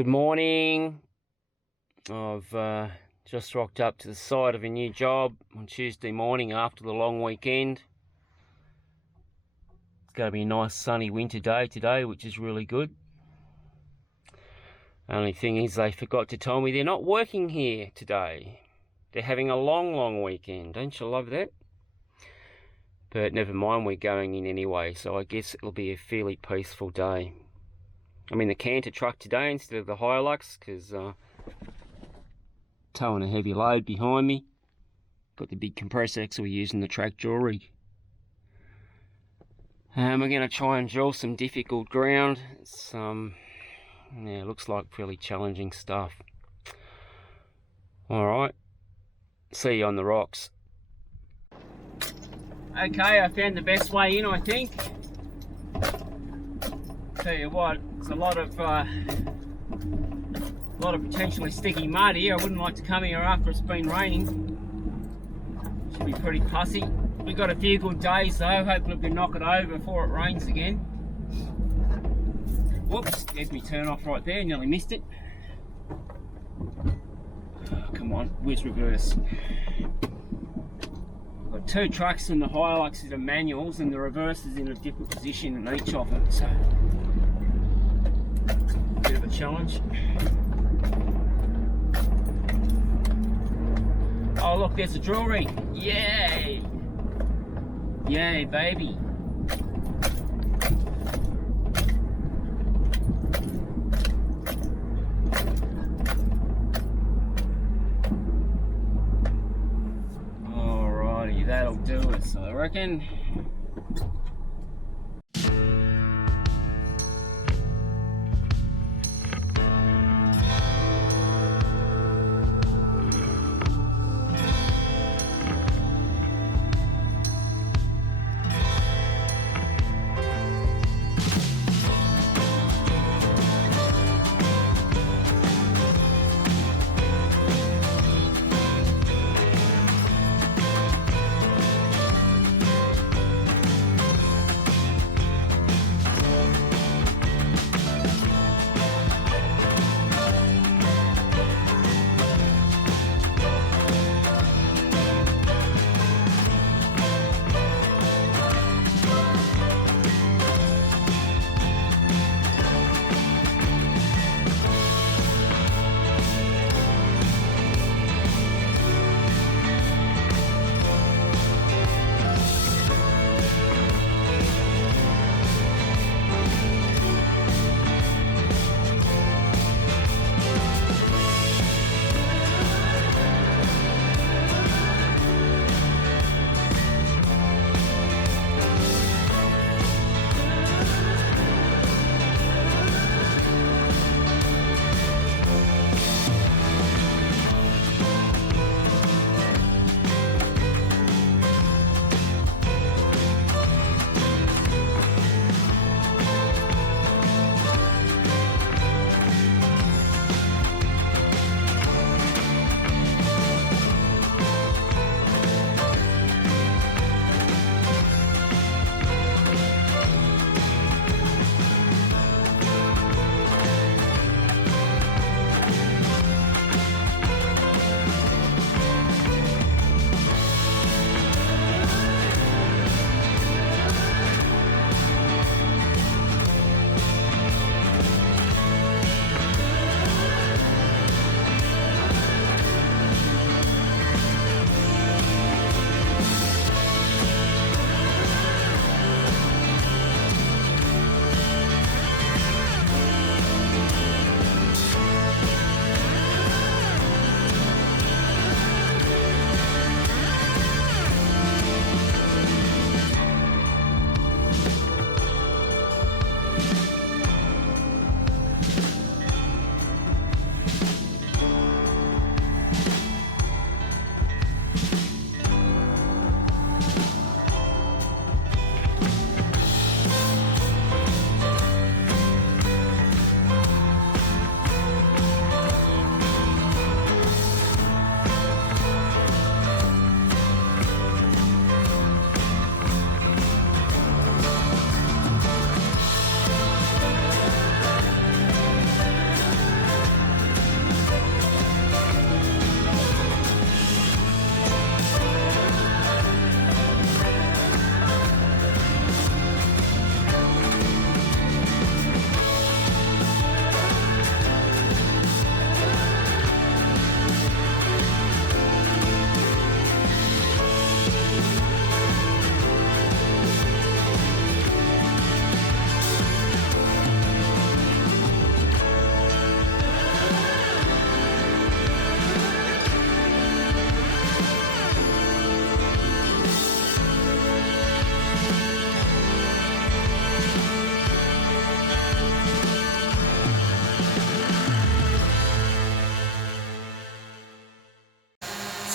Good morning. I've just rocked up to the site of a new job on Tuesday morning after the long weekend. It's going to be a nice sunny winter day today, which is really good. Only thing is they forgot to tell me they're not working here today. They're having a long weekend. Don't you love that? But never mind, we're going in anyway, so I guess it'll be a fairly peaceful day. I'm in the canter truck today instead of the Hilux because towing a heavy load behind me. Got the big compressor axle we use in the track jewellery. We're going to try and drill some difficult ground. It's yeah, looks like fairly challenging stuff. Alright, see you on the rocks. Okay, I found the best way in, I think. Tell you what, it's a lot of potentially sticky mud here. I wouldn't like to come here after it's been raining. Should be pretty pussy. We've got a few good days though. Hopefully we can knock it over before it rains again. Whoops, there's me turn off right there. Nearly missed it. Oh, come on, where's reverse? I've got two trucks and the Hilux are manuals and the reverse is in a different position in each of them. So bit of a challenge. Oh look, there's a drill rig. Yay! Yay, baby. Alrighty, that'll do it, so I reckon.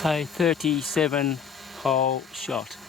a 37 hole shot.